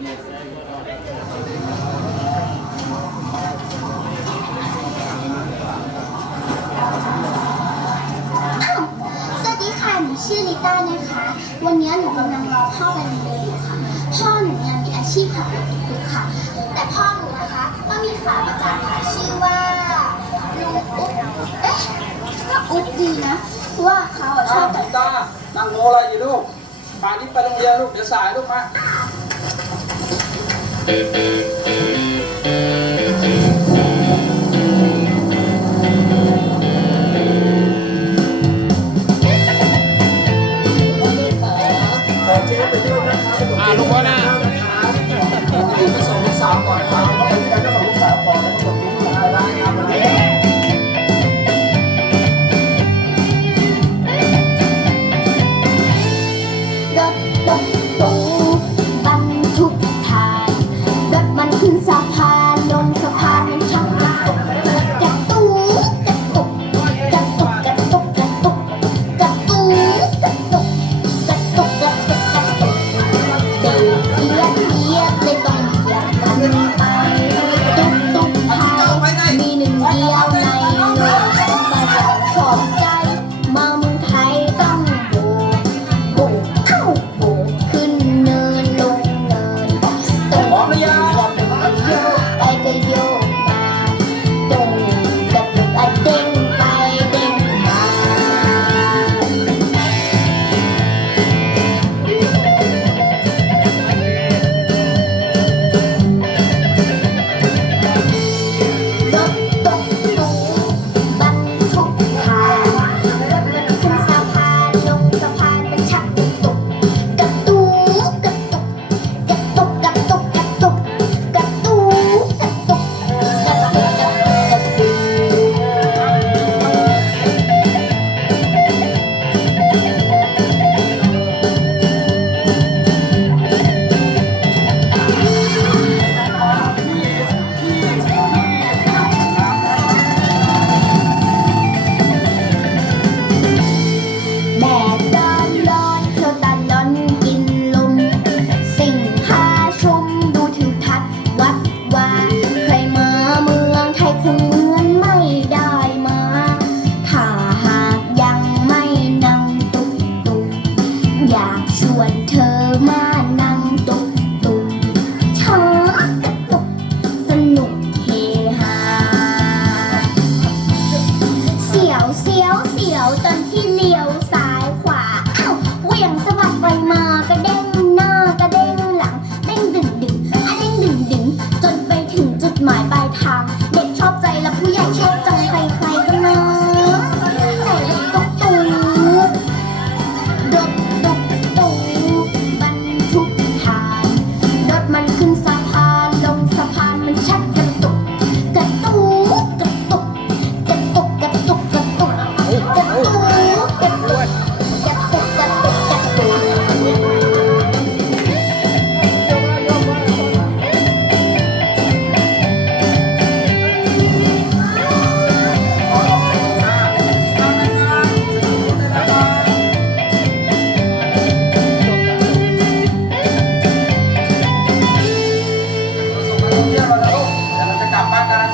อ้าวสวัสดีค่ะ หนูชื่อลิต้านะคะ วันนี้หนูกำลังรอพ่อไปโรงเรียนอยู่ค่ะ พ่อหนูเนี่ยมีอาชีพขับรถตุ๊กๆค่ะ แต่พ่อหนูนะคะก็มีขาประจำค่ะชื่อว่าลุงอุ๊บเอ๊ะก็อุ๊บดีนะ ว่าเขาอะชอ้าอวบแต่ตานั่งโมอะไรอยู่ลูกป่านนี้ไปโรงเรียนลูก เดี๋ยวสายลูกมาอ่า Thank you.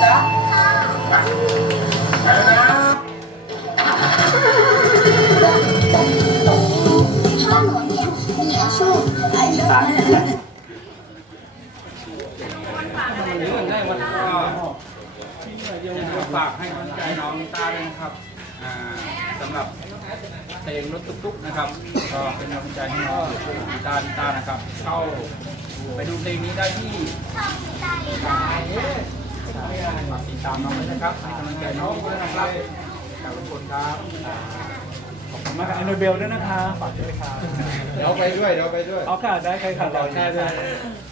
จ๊ะไปไปแล้วนะพ่อหนูเนี่ยมีอาชีพอาชีพวันนี้ได้วันก็ฝากให้กำลังใจน้องตาด้วยนะครับอ่าสำหรับเพลงรถตุ๊กๆนะครับ ก็เป็นกำลังใจให้น้องกีตาร์กีตานะครับ เข้าไปดูเพลงนี้ได้ที่อิตาอิตา ฝากติดตามน้องด้วยนะครับให้กำลังใจน้องด้วยนะครับขอบคุณครับขอบคุณมากครับแอนโนเบลด้วยนะคะฝากด้วยค่ะเดี๋ยวไปด้วยเดี๋ยวไปด้วย เอาค่ะได้ใครค่ะรอแค่ด้วย